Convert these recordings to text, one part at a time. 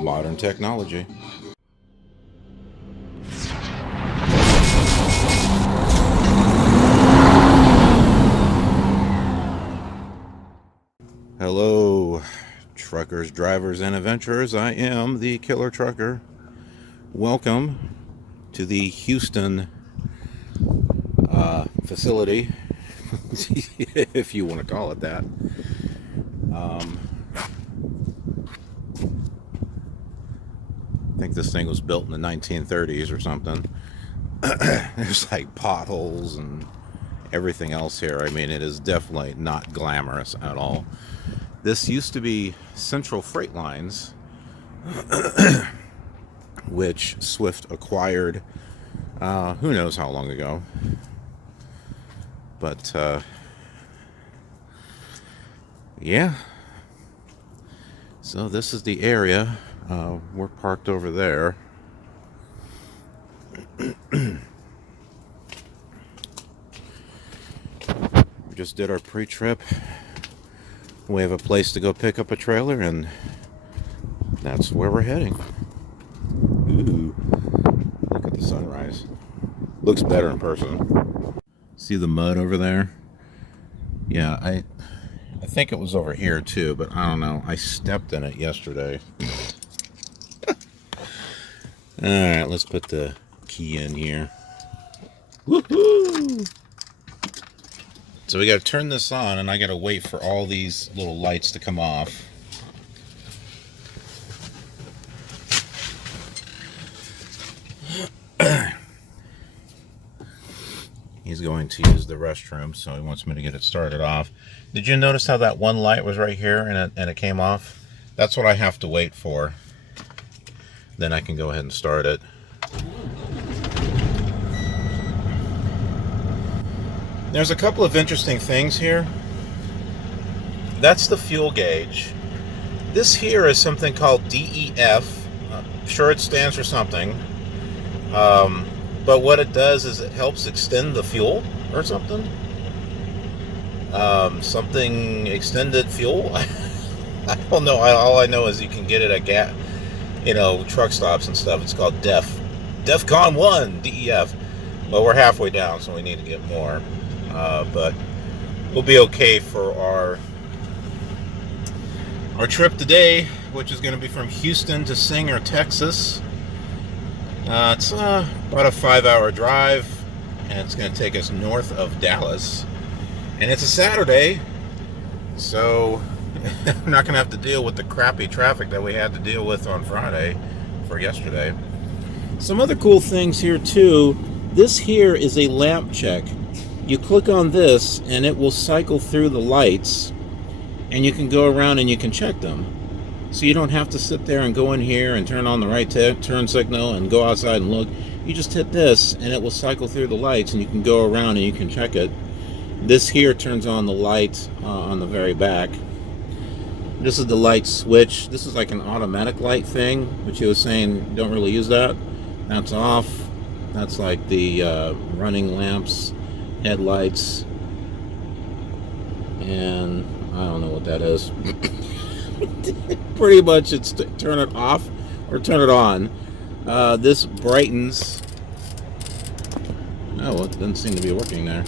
Modern technology. Hello, truckers, drivers, and adventurers. I am the Killer Trucker. Welcome to the Houston facility, if you want to call it that. I think this thing was built in the 1930s or something. There's like potholes and everything else here. I mean, it is definitely not glamorous at all. This used to be Central Freight Lines, which Swift acquired who knows how long ago. But yeah, so this is the area. We're parked over there. We just did our pre-trip. We have a place to go pick up a trailer, and that's where we're heading. Ooh, look at the sunrise. Looks better in person. See the mud over there? Yeah, I think it was over here too, but I don't know. I stepped in it yesterday. Alright, let's put the key in here. Woohoo! So we gotta turn this on, and I gotta wait for all these little lights to come off. He's going to use the restroom, so he wants me to get it started off. Did you notice how that one light was right here and it came off? That's what I have to wait for. Then I can go ahead and start it. There's a couple of interesting things here. That's the fuel gauge. This here is something called DEF. I'm sure it stands for something. But what it does is it helps extend the fuel or something. Something extended fuel. I don't know. All I know is you can get it at truck stops and stuff. It's called DEF. DEFCON 1 DEF. But we're halfway down, so we need to get more. But we'll be okay for our trip today, which is going to be from Houston to Singer, Texas. It's about a 5-hour drive, and it's going to take us north of Dallas. And it's a Saturday, so we're not going to have to deal with the crappy traffic that we had to deal with on Friday for yesterday. Some other cool things here too. This here is a lamp check. You click on this and it will cycle through the lights, and you can go around and you can check them. So you don't have to sit there and go in here and turn on the right turn signal and go outside and look. You just hit this and it will cycle through the lights, and you can go around and you can check it. This here turns on the light on the very back. This is the light switch. This is like an automatic light thing, which he was saying don't really use that. That's off. That's like the running lamps, headlights, and I don't know what that is. Pretty much it's turn it off or turn it on. This brightens. Oh, well, it doesn't seem to be working there.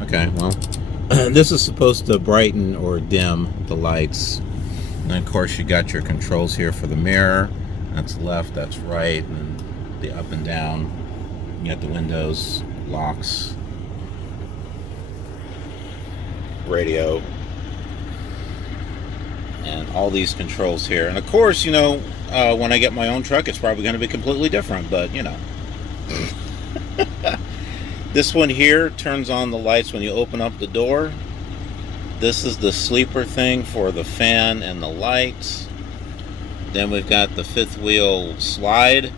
Okay, well, this is supposed to brighten or dim the lights. And of course you got your controls here for the mirror. That's left, that's right, and the up and down. You got the windows, locks, radio, and all these controls here. And of course, when I get my own truck, it's probably going to be completely different, but This one here turns on the lights when you open up the door. This is the sleeper thing for the fan and the lights. Then we've got the fifth wheel slide.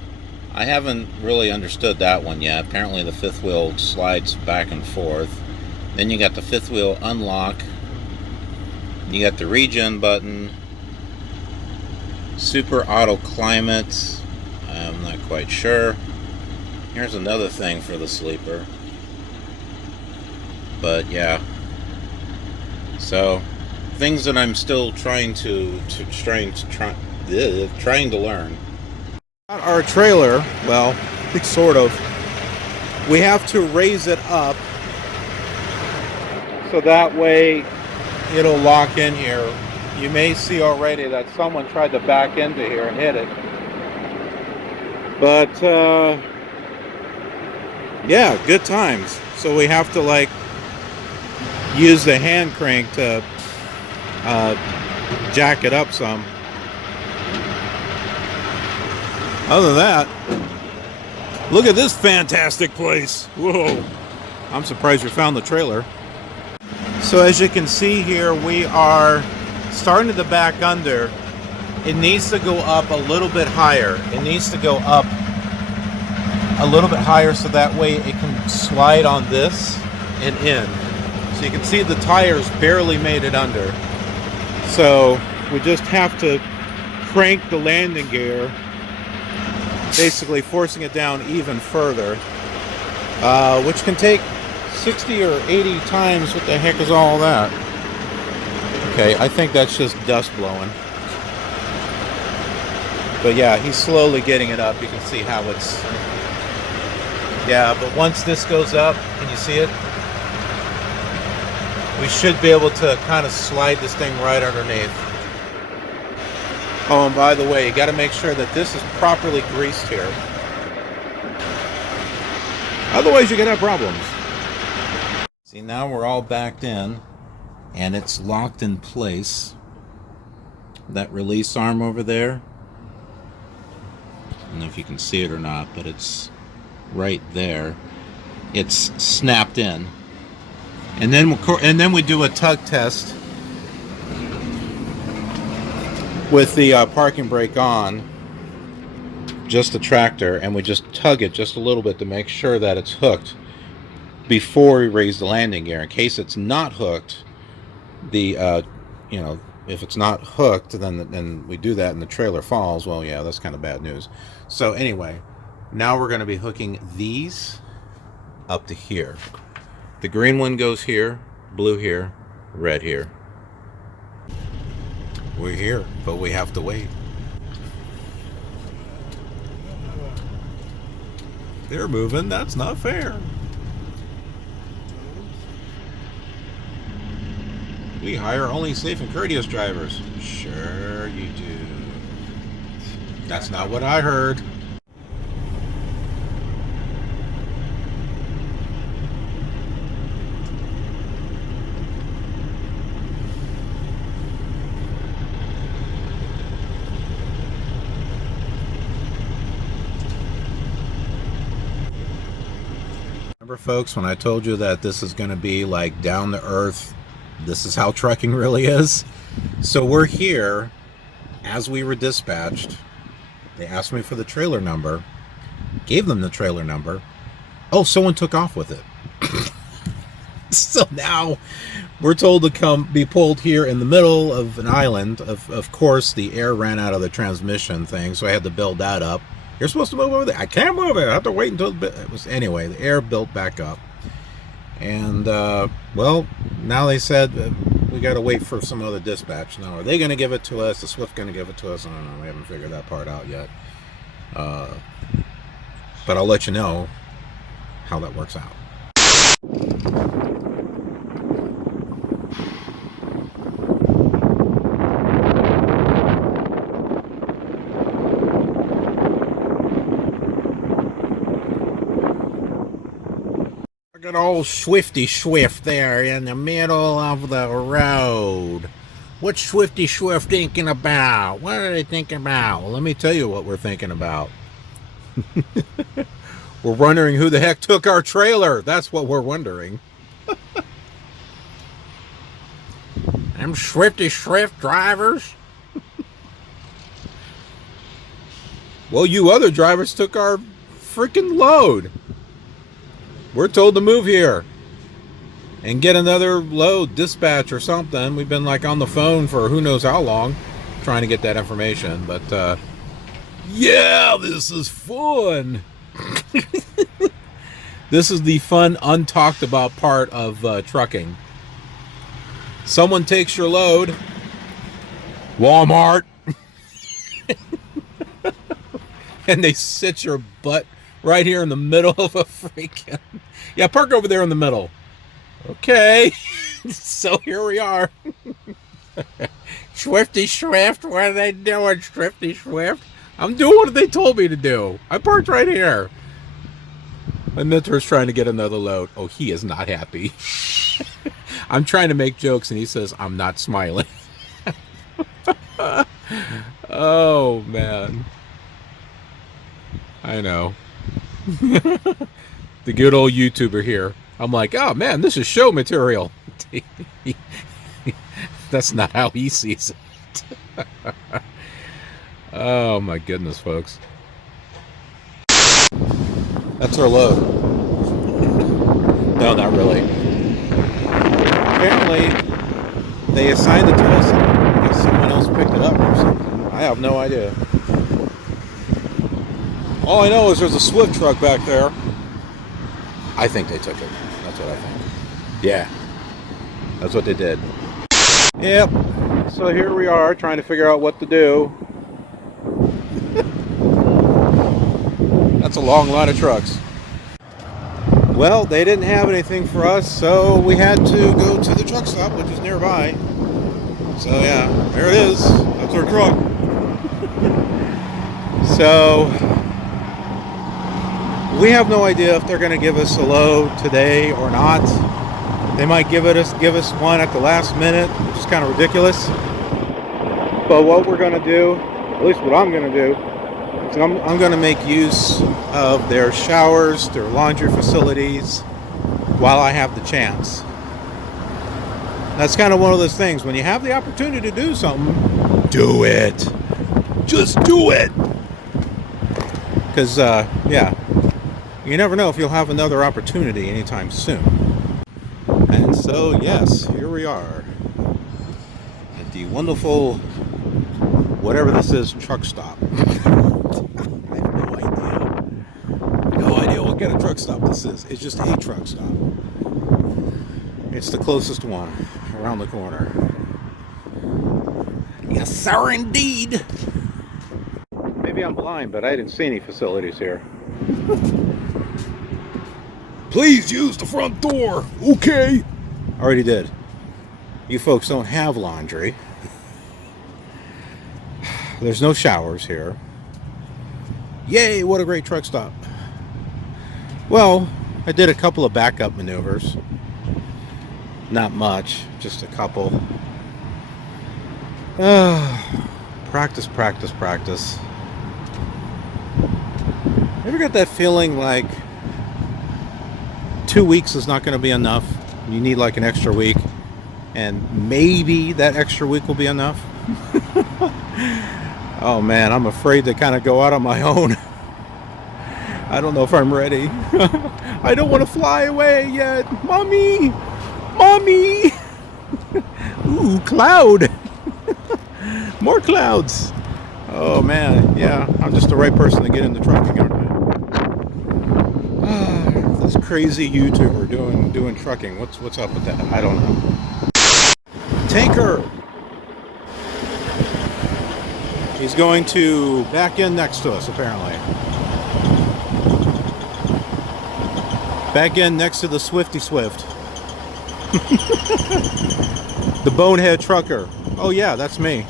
I haven't really understood that one yet. Apparently the fifth wheel slides back and forth. Then you got the fifth wheel unlock. You got the regen button. Super auto climate. I'm not quite sure. Here's another thing for the sleeper. But yeah. So things that I'm still trying to learn. Our trailer, well, sort of. We have to raise it up so that way it'll lock in here. You may see already that someone tried to back into here and hit it. But yeah, good times. So we have to like use the hand crank to jack it up some. Other than that, look at this fantastic place. Whoa. I'm surprised you found the trailer. So as you can see here, we are starting to back under. It needs to go up a little bit higher. It needs to go up a little bit higher so that way it can slide on this and in. So you can see the tires barely made it under. So we just have to crank the landing gear, basically forcing it down even further, which can take 60 or 80 times. What the heck is all that? Okay, I think that's just dust blowing. But yeah, he's slowly getting it up. You can see how it's... Yeah, but once this goes up, can you see it? We should be able to kind of slide this thing right underneath. Oh, and by the way, you got to make sure that this is properly greased here. Otherwise, you can have problems. See, now we're all backed in, and it's locked in place. That release arm over there, I don't know if you can see it or not, but it's right there. It's snapped in. And then we do a tug test with the parking brake on, just the tractor, and we just tug it just a little bit to make sure that it's hooked before we raise the landing gear. In case it's not hooked, you know, if it's not hooked, then we do that and the trailer falls. Well, yeah, that's kind of bad news. So anyway, now we're going to be hooking these up to here. The green one goes here, blue here, red here. We're here, but we have to wait. They're moving. That's not fair. We hire only safe and courteous drivers. Sure you do. That's not what I heard. Remember, folks, when I told you that this is going to be like down to earth, this is how trucking really is. So we're here as we were dispatched. They asked me for the trailer number, gave them the trailer number. Oh, someone took off with it. So now we're told to be pulled here in the middle of an island. Of course, the air ran out of the transmission thing, so I had to build that up. You're supposed to move over there. I can't move it. I have to wait until it was... Anyway, the air built back up. And, well, now they said we got to wait for some other dispatch. Now, are they going to give it to us? Is Swift going to give it to us? I don't know. We haven't figured that part out yet. But I'll let you know how that works out. Look at old Swifty Swift there in the middle of the road. What's Swifty Swift thinking about? What are they thinking about? Well, let me tell you what we're thinking about. We're wondering who the heck took our trailer. That's what we're wondering. Them Swifty Swift drivers. Well, you other drivers took our freaking load. We're told to move here and get another load, dispatch or something. We've been like on the phone for who knows how long trying to get that information. But Yeah, this is fun. This is the fun, untalked about part of trucking. Someone takes your load. Walmart. And they sit your butt right here in the middle of a freaking... Yeah, park over there in the middle. Okay. So here we are. Swifty Swift, what are they doing, Swifty Swift? I'm doing what they told me to do. I parked right here. My mentor's trying to get another load. Oh, he is not happy. I'm trying to make jokes, and he says, I'm not smiling. Oh, man. I know. The good old YouTuber here. I'm like, oh, man, this is show material. That's not how he sees it. Oh, my goodness, folks. That's our load. No, not really. Apparently, they assigned it to us and I guess someone else picked it up or something. I have no idea. All I know is there's a Swift truck back there. I think they took it. That's what I think. Yeah. That's what they did. Yep. So here we are trying to figure out what to do. That's a long line of trucks. Well, they didn't have anything for us, so we had to go to the truck stop, which is nearby. So yeah, there it is. That's our truck. So we have no idea if they're going to give us a load today or not. They might give us one at the last minute, which is kind of ridiculous. But what we're going to do, at least what I'm going to do, is I'm going to make use of their showers, their laundry facilities, while I have the chance. That's kind of one of those things. When you have the opportunity to do something, do it. Just do it. Because, yeah, you never know if you'll have another opportunity anytime soon. And so, yes, here we are at the wonderful, whatever this is, truck stop. I have no idea. No idea what kind of truck stop this is. It's just a truck stop. It's the closest one around the corner. Yes, sir, indeed. Maybe I'm blind, but I didn't see any facilities here. Please use the front door. Okay. Already did. You folks don't have laundry. There's no showers here. Yay, what a great truck stop. Well, I did a couple of backup maneuvers. Not much, just a couple. Practice, practice, practice. Ever got that feeling like 2 weeks is not going to be enough? You need like an extra week, and maybe that extra week will be enough? Oh man, I'm afraid to kind of go out on my own. I don't know if I'm ready. I don't want to fly away yet. Mommy! Mommy! Ooh, cloud! More clouds! Oh man, yeah, I'm just the right person to get into trucking, aren't I? This crazy YouTuber doing trucking. What's up with that? I don't know. Tanker! He's going to back in next to us, apparently. Back in next to the Swifty Swift. The bonehead trucker. Oh yeah, that's me.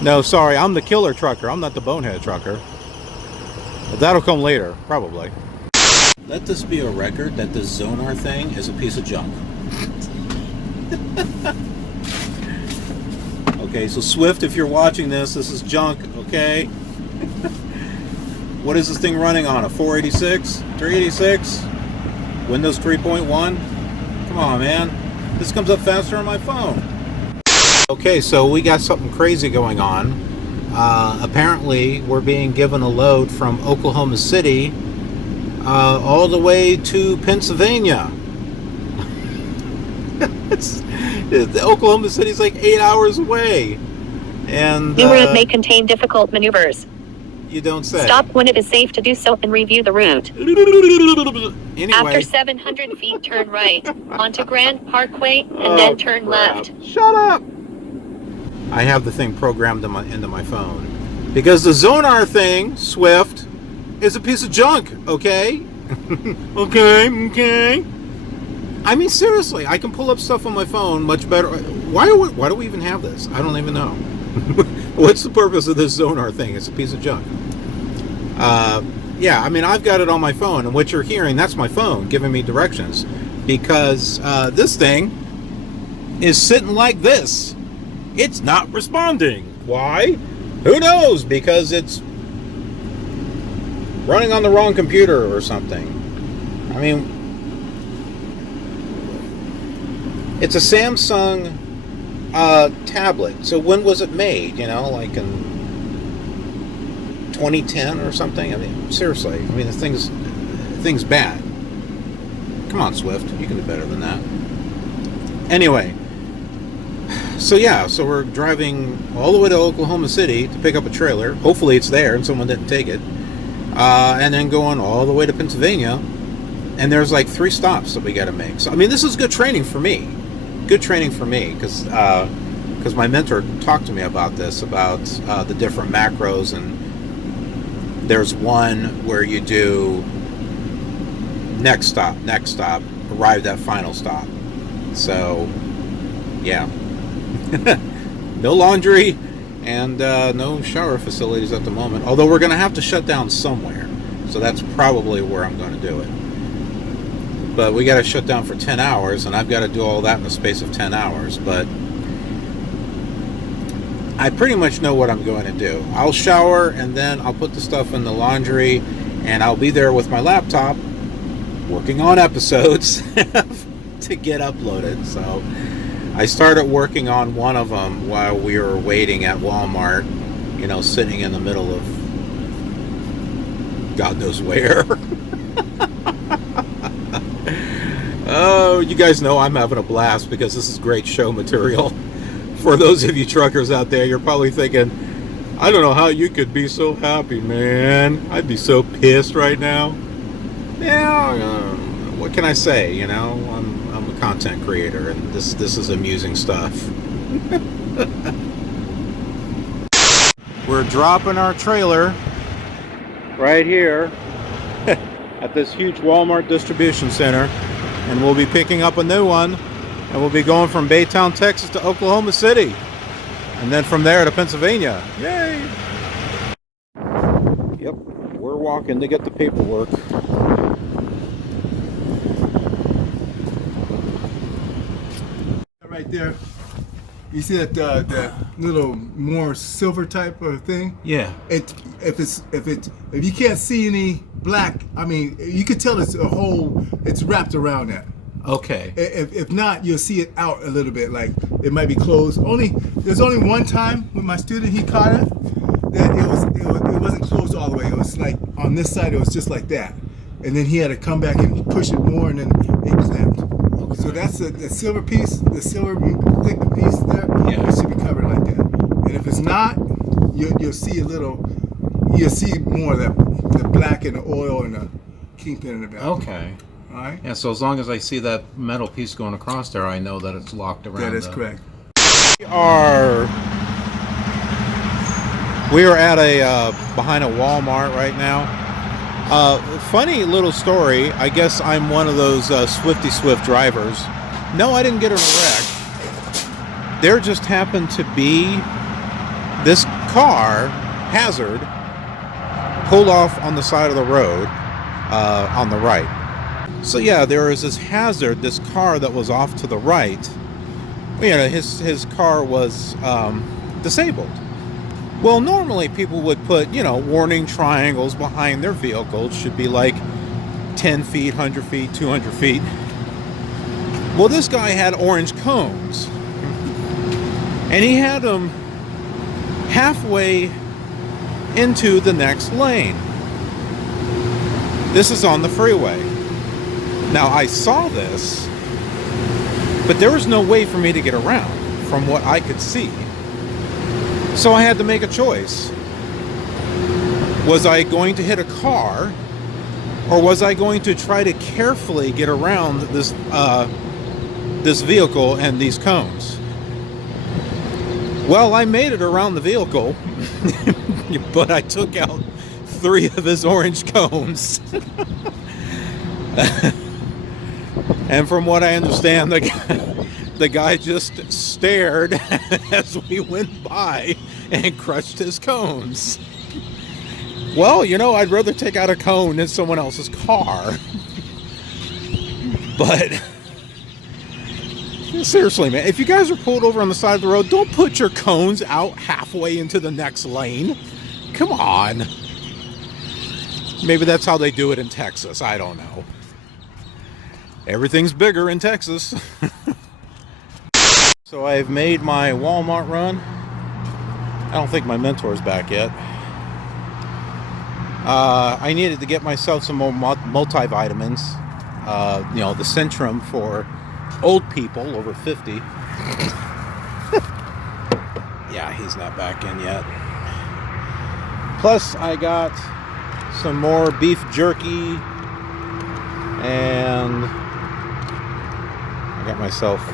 No, sorry, I'm the killer trucker. I'm not the bonehead trucker. But that'll come later, probably. Let this be a record that this Zonar thing is a piece of junk. Okay, so Swift, if you're watching this is junk, okay? What is this thing running on? A 486? 386? Windows 3.1? Come on, man. This comes up faster on my phone. Okay, so we got something crazy going on. Apparently, we're being given a load from Oklahoma City all the way to Pennsylvania. The Oklahoma City's like 8 hours away. And New route may contain difficult maneuvers. You don't say. Stop when it is safe to do so and review the route. Anyway. After 700 feet, turn right onto Grand Parkway and then turn left. Shut up! I have the thing programmed into my phone. Because the Zonar thing, Swift, is a piece of junk, okay? Okay. I mean, seriously, I can pull up stuff on my phone much better. Why do we even have this? I don't even know. What's the purpose of this Zonar thing? It's a piece of junk. Yeah, I mean, I've got it on my phone, and what you're hearing, that's my phone giving me directions. Because this thing is sitting like this. It's not responding. Why? Who knows? Because it's running on the wrong computer or something. I mean, it's a Samsung tablet. So when was it made? You know, like in 2010 or something? I mean, seriously. I mean, the thing's bad. Come on, Swift. You can do better than that. Anyway. So yeah, so we're driving all the way to Oklahoma City to pick up a trailer. Hopefully it's there and someone didn't take it. And then going all the way to Pennsylvania. And there's like 3 stops that we got to make. So, I mean, this is good training for me. Good training for me because my mentor talked to me about this, about the different macros. And there's one where you do next stop, arrived at final stop. So, yeah. No laundry and no shower facilities at the moment. Although we're going to have to shut down somewhere. So that's probably where I'm going to do it. But we got to shut down for 10 hours, and I've got to do all that in the space of 10 hours. But I pretty much know what I'm going to do. I'll shower, and then I'll put the stuff in the laundry, and I'll be there with my laptop working on episodes to get uploaded. So I started working on one of them while we were waiting at Walmart, you know, sitting in the middle of God knows where. Oh, you guys know I'm having a blast because this is great show material. For those of you truckers out there, you're probably thinking, I don't know how you could be so happy, man. I'd be so pissed right now. Yeah, what can I say? You know, I'm a content creator, and this is amusing stuff. We're dropping our trailer right here at this huge Walmart distribution center, and we'll be picking up a new one, and we'll be going from Baytown, Texas to Oklahoma City, and then from there to Pennsylvania. Yay! Yep, we're walking to get the paperwork. Right there, you see that that little more silver type of thing? Yeah. If you can't see any black, I mean, you could tell it's it's wrapped around that. Okay. If not, you'll see it out a little bit, like it might be closed. There's only one time with my student, he caught it that it wasn't closed all the way. It was like on this side, it was just like that, and then he had to come back and push it more, and then it clamped. Okay. So that's the silver piece, the silver thick piece there. Yeah. It should be covered like that. And if it's not, you'll see you'll see more of the black and the oil and the kingpin in the back. Okay. All right. Yeah, so as long as I see that metal piece going across there, I know that it's locked around. That is correct. We are at behind a Walmart right now. Funny little story. I guess I'm one of those Swifty Swift drivers. No, I didn't get in a wreck. There just happened to be this car, hazard, pulled off on the side of the road on the right. So yeah, there was this hazard, this car that was off to the right. You know, his car was disabled. Well, normally people would put, you know, warning triangles behind their vehicles. Should be like 10 feet, 100 feet, 200 feet. Well, this guy had orange cones. And he had them halfway into the next lane. This is on the freeway. Now, I saw this, but there was no way for me to get around from what I could see. So I had to make a choice. Was I going to hit a car, or was I going to try to carefully get around this this vehicle and these cones? Well, I made it around the vehicle, but I took out 3 of his orange cones. And from what I understand, the guy just stared as we went by and crushed his cones. Well, you know, I'd rather take out a cone than someone else's car. But seriously, man, if you guys are pulled over on the side of the road, don't put your cones out halfway into the next lane. Come on. Maybe that's how they do it in Texas. I don't know. Everything's bigger in Texas. So I've made my Walmart run. I don't think my mentor's back yet. I needed to get myself some more multivitamins. You know, the Centrum for old people over 50. Yeah, he's not back in yet. Plus, I got some more beef jerky, and I got myself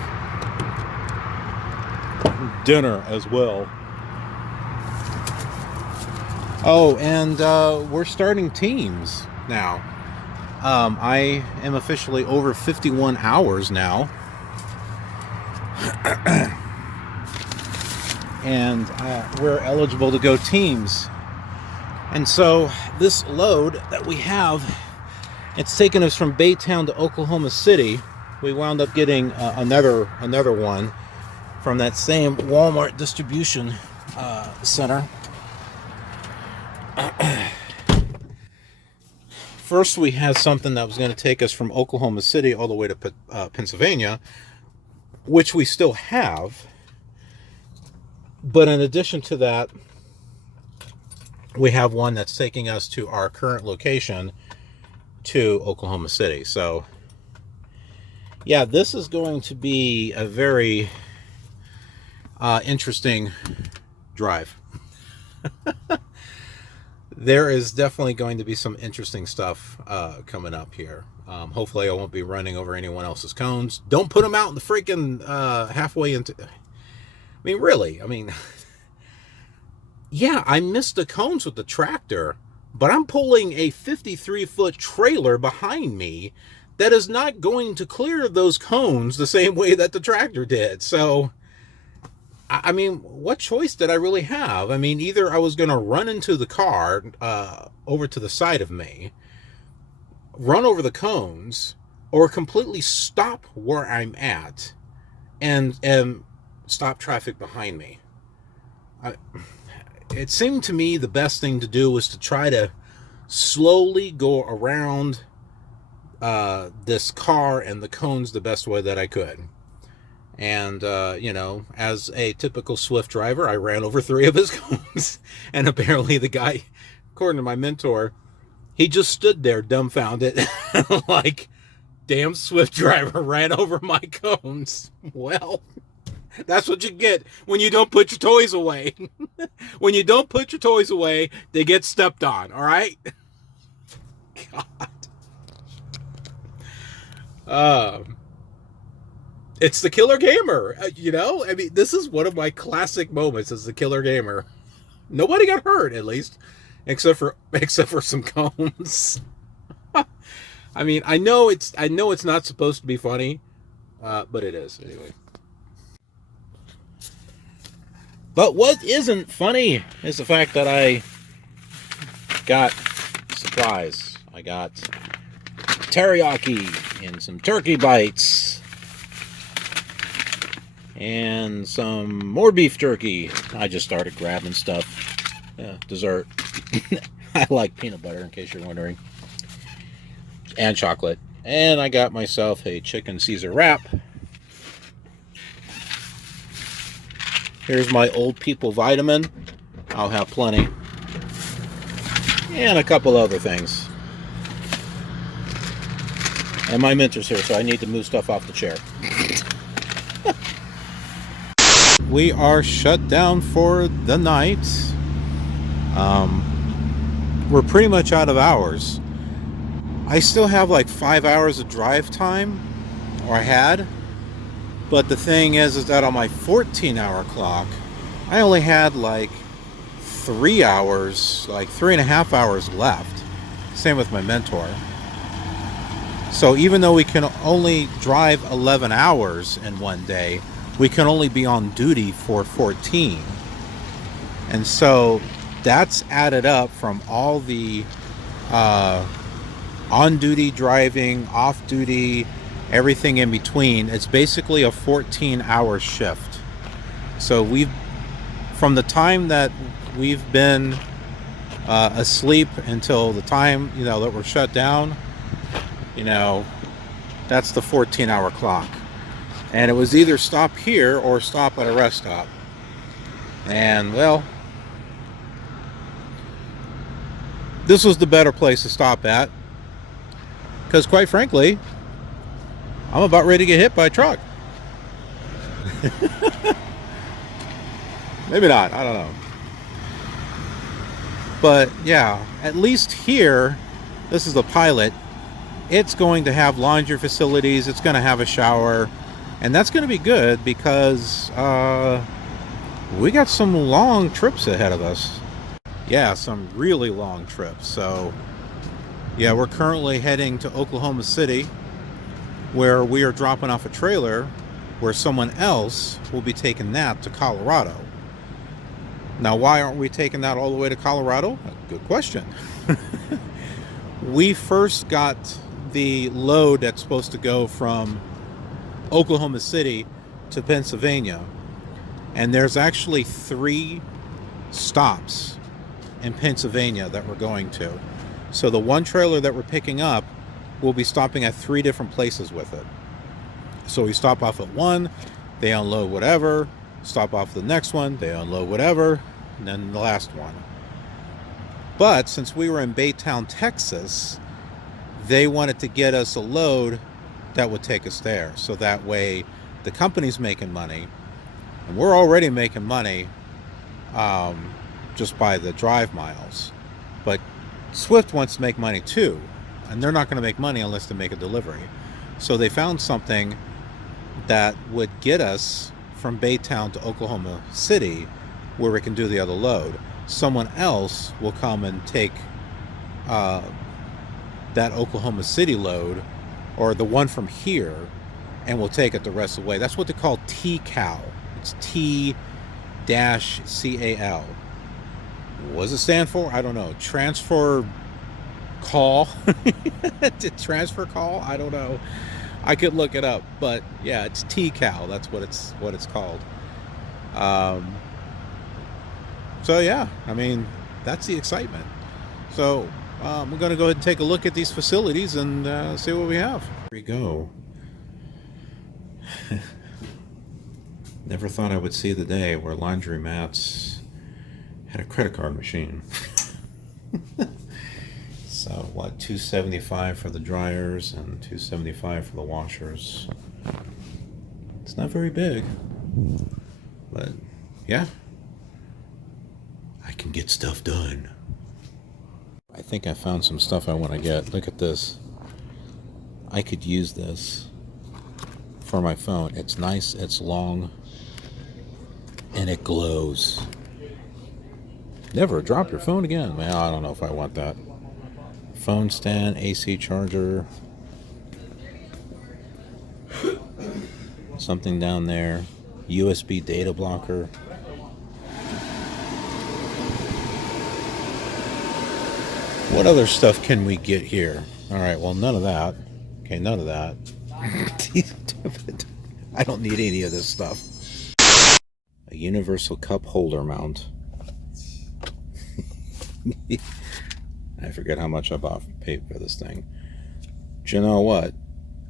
dinner as well. Oh, and we're starting teams now. I am officially over 51 hours now. And we're eligible to go teams. And so this load that we have, it's taken us from Baytown to Oklahoma City. We wound up getting another one from that same Walmart distribution center. First, we had something that was going to take us from Oklahoma City all the way to Pennsylvania, which we still have. But in addition to that, we have one that's taking us to our current location to Oklahoma City. So, yeah, this is going to be a very interesting drive. There is definitely going to be some interesting stuff coming up here. Hopefully I won't be running over anyone else's cones. Don't put them out in the freaking halfway into... I mean, really, I mean... Yeah, I missed the cones with the tractor, but I'm pulling a 53-foot trailer behind me that is not going to clear those cones the same way that the tractor did. So, I mean, what choice did I really have? I mean, either I was going to run into the car over to the side of me, run over the cones, or completely stop where I'm at and stop traffic behind me. It seemed to me the best thing to do was to try to slowly go around this car and the cones the best way that I could. And, you know, as a typical Swift driver, I ran over 3 of his cones. And apparently the guy, according to my mentor, he just stood there dumbfounded. Like, damn Swift driver ran over my cones. Well, that's what you get when you don't put your toys away. When you don't put your toys away, they get stepped on, all right? God. It's the KILR Gamer, you know? I mean, this is one of my classic moments as the KILR Gamer. Nobody got hurt, at least, except for some cones. I mean, I know it's not supposed to be funny, but it is anyway. But what isn't funny is the fact that I got supplies. I got teriyaki and some turkey bites and some more beef jerky. I just started grabbing stuff. Yeah, dessert. I like peanut butter, in case you're wondering. And chocolate. And I got myself a chicken Caesar wrap. Here's my old people vitamin. I'll have plenty. And a couple other things. And my mentor's here, so I need to move stuff off the chair. We are shut down for the night. we're pretty much out of hours. I still have like 5 hours of drive time, or I had, but the thing is that on my 14-hour clock, I only had like 3 hours, like 3.5 hours left. Same with my mentor. So even though we can only drive 11 hours in one day, we can only be on duty for 14. And so that's added up from all the on-duty driving, off-duty, everything in between. It's basically a 14-hour shift. So from the time that we've been asleep until the time, that we're shut down, that's the 14-hour clock. And it was either stop here or stop at a rest stop. And, well, this was the better place to stop at. Because, quite frankly, I'm about ready to get hit by a truck. Maybe not, I don't know. But, yeah, at least here, this is the pilot. It's going to have laundry facilities. It's going to have a shower. And that's going to be good because we got some long trips ahead of us. Yeah, some really long trips. So, yeah, we're currently heading to Oklahoma City, where we are dropping off a trailer where someone else will be taking that to Colorado. Now, why aren't we taking that all the way to Colorado? Good question. We first got the load that's supposed to go from Oklahoma City to Pennsylvania, and there's actually 3 stops in Pennsylvania that we're going to. So the one trailer that we're picking up will be stopping at 3 different places with it. So we stop off at one, they unload whatever, stop off the next one, they unload whatever, and then the last one. But since we were in Baytown, Texas, they wanted to get us a load that would take us there. So that way the company's making money, and we're already making money just by the drive miles. But Swift wants to make money too, and they're not going to make money unless they make a delivery. So they found something that would get us from Baytown to Oklahoma City where we can do the other load. Someone else will come and take that Oklahoma City load, or the one from here, and we'll take it the rest of the way. That's what they call TCAL. It's T-CAL. What does it stand for? I don't know. Transfer call? Transfer call? I don't know. I could look it up, but yeah, it's TCAL. That's what it's called. So yeah, I mean, that's the excitement. So we're going to go ahead and take a look at these facilities and see what we have. Here we go. Never thought I would see the day where laundromats had a credit card machine. So what, $275 for the dryers and $275 for the washers. It's not very big, but yeah, I can get stuff done. I think I found some stuff I want to get. Look at this. I could use this for my phone. It's nice, it's long, and it glows. Never drop your phone again. Man, I don't know if I want that. Phone stand, AC charger. Something down there. USB data blocker. What other stuff can we get here? Alright, well, none of that. Okay, none of that. I don't need any of this stuff. A universal cup holder mount. I forget how much I paid for this thing. But you know what?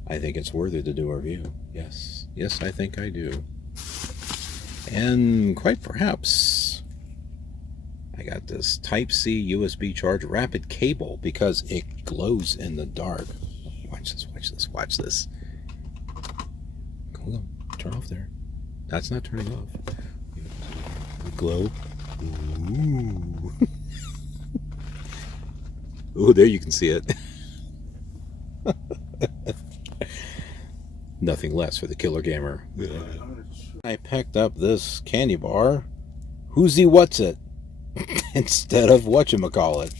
I think it's worthy to do a review. Yes. Yes, I think I do. And quite perhaps I got this Type-C USB charge rapid cable because it glows in the dark. Watch this, watch this, watch this. Hold on, turn off there. That's not turning off. Glow. Ooh. Oh, there you can see it. Nothing less for the KILR Gamer. I picked up this candy bar. Who's he what's it? Instead of whatchamacallit.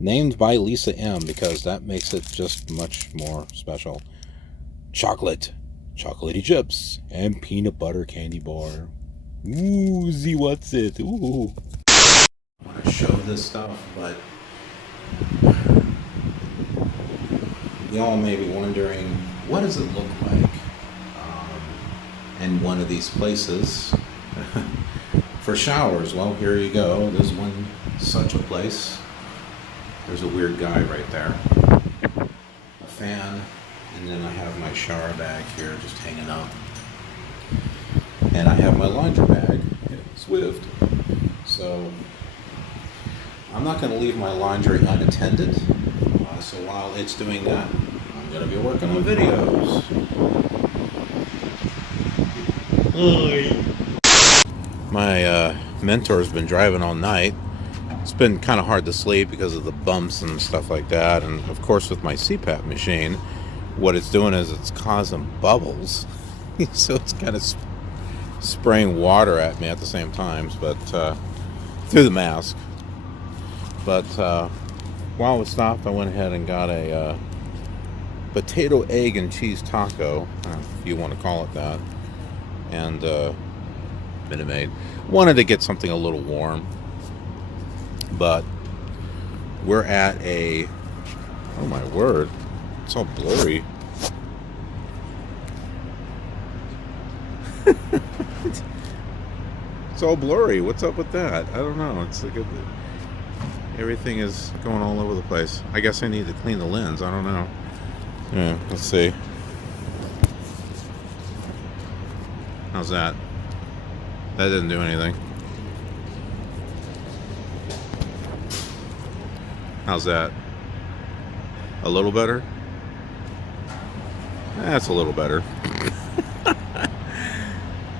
Named by Lisa M, because that makes it just much more special. Chocolatey chips, and peanut butter candy bar. Ooh, Z what's it? Ooh. I want to show this stuff, but y'all may be wondering, what does it look like in one of these places for showers? Well, here you go. There's one such a place. There's a weird guy right there. A fan. And then I have my shower bag here just hanging up. And I have my laundry bag, Swift. So I'm not going to leave my laundry unattended. So while it's doing that, I'm going to be working on videos. My mentor's been driving all night. It's been kind of hard to sleep because of the bumps and stuff like that. And of course with my CPAP machine, what it's doing is it's causing bubbles. So it's kind of spraying water at me at the same time, but through the mask. But while it stopped, I went ahead and got a potato, egg, and cheese taco, if you want to call it that, and Minute Maid. Wanted to get something a little warm, but we're at a, oh my word, it's all blurry. It's all blurry. What's up with that? I don't know. It's like everything is going all over the place. I guess I need to clean the lens. I don't know. Yeah, let's see. How's that? That didn't do anything. How's that? A little better? That's a little better.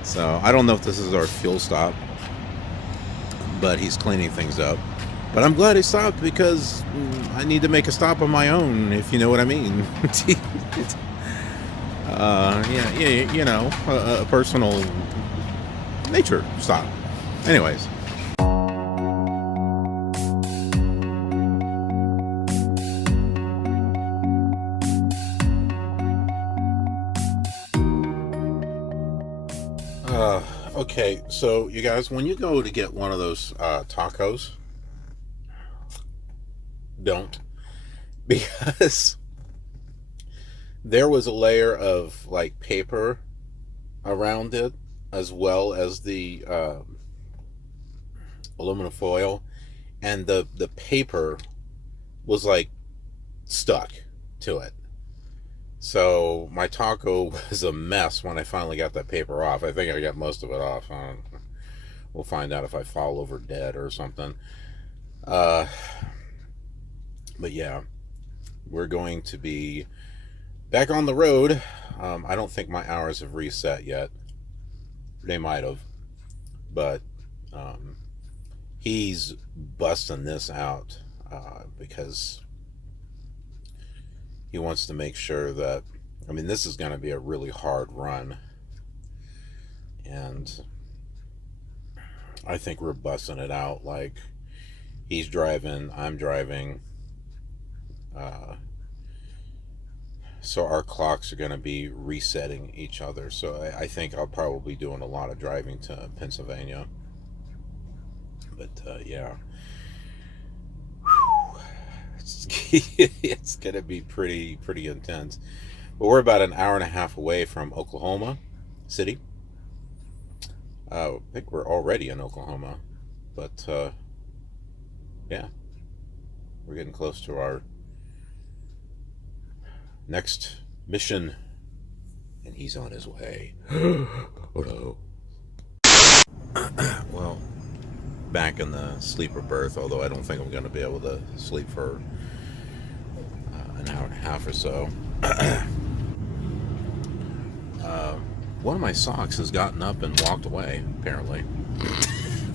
So I don't know if this is our fuel stop, but he's cleaning things up. But I'm glad he stopped, because I need to make a stop on my own, if you know what I mean. Yeah, you know, a personal nature stop. Anyways. Okay, so you guys, when you go to get one of those tacos, don't, because there was a layer of like paper around it, as well as the aluminum foil, and the paper was like stuck to it. So my taco was a mess when I finally got that paper off. I think I got most of it off. We'll find out if I fall over dead or something. But yeah, we're going to be back on the road. I don't think my hours have reset yet. They might have. But he's busting this out because he wants to make sure that, I mean, this is going to be a really hard run, and I think we're busting it out. Like, he's driving, I'm driving, so our clocks are going to be resetting each other. So I think I'll probably be doing a lot of driving to Pennsylvania. But yeah. It's gonna be pretty intense. But we're about an hour and a half away from Oklahoma City. I think we're already in Oklahoma, but yeah, we're getting close to our next mission, and he's on his way. Oh no. Well, back in the sleeper berth, although I don't think I'm going to be able to sleep for an hour and a half or so. One of my socks has gotten up and walked away, apparently,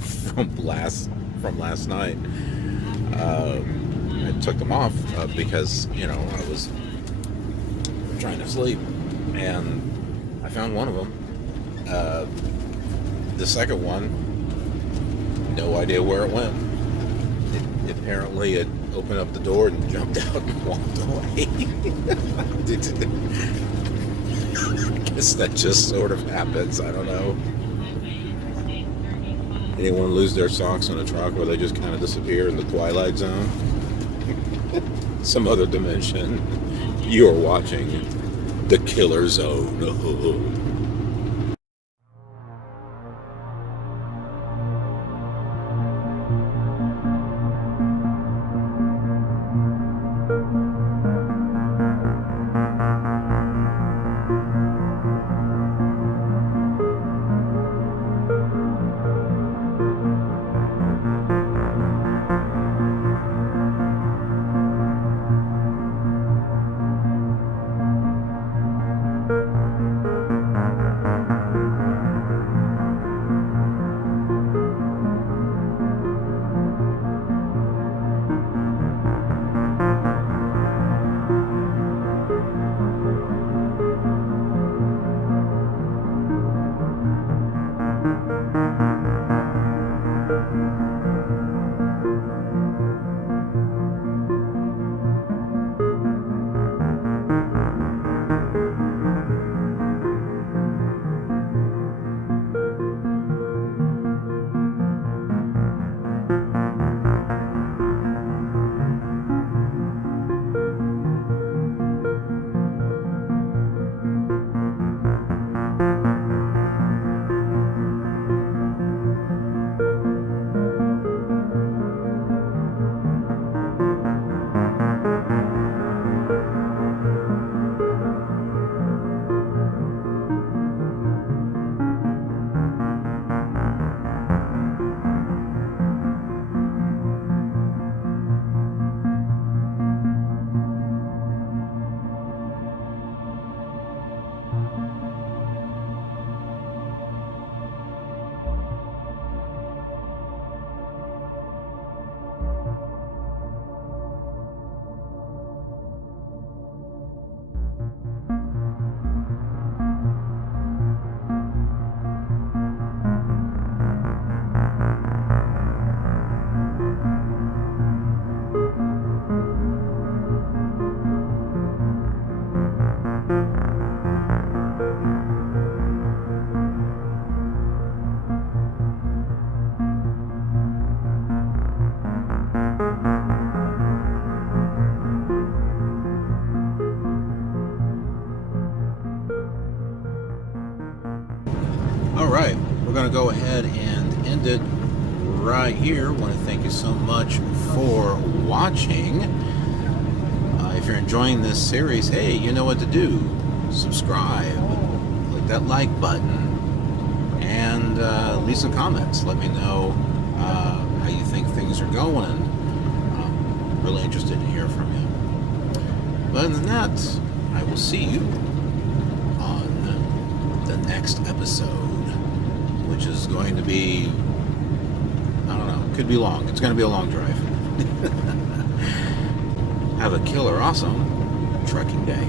from last night. I took them off because, you know, I was trying to sleep, and I found one of them. The second one, no idea where it went. Apparently it opened up the door and jumped out and walked away. I guess that just sort of happens. I don't know. Anyone lose their socks in a truck where they just kind of disappear in the Twilight Zone? Some other dimension. You are watching the Killer Zone. Alright, we're going to go ahead and end it right here. I want to thank you so much for watching. If you're enjoying this series, hey, you know what to do. Subscribe, click that like button, and leave some comments. Let me know how you think things are going. I'm really interested to hear from you. But other than that, I will see you on the next episode, which is going to be, I don't know, could be long. It's going to be a long drive. Have a killer awesome trucking day.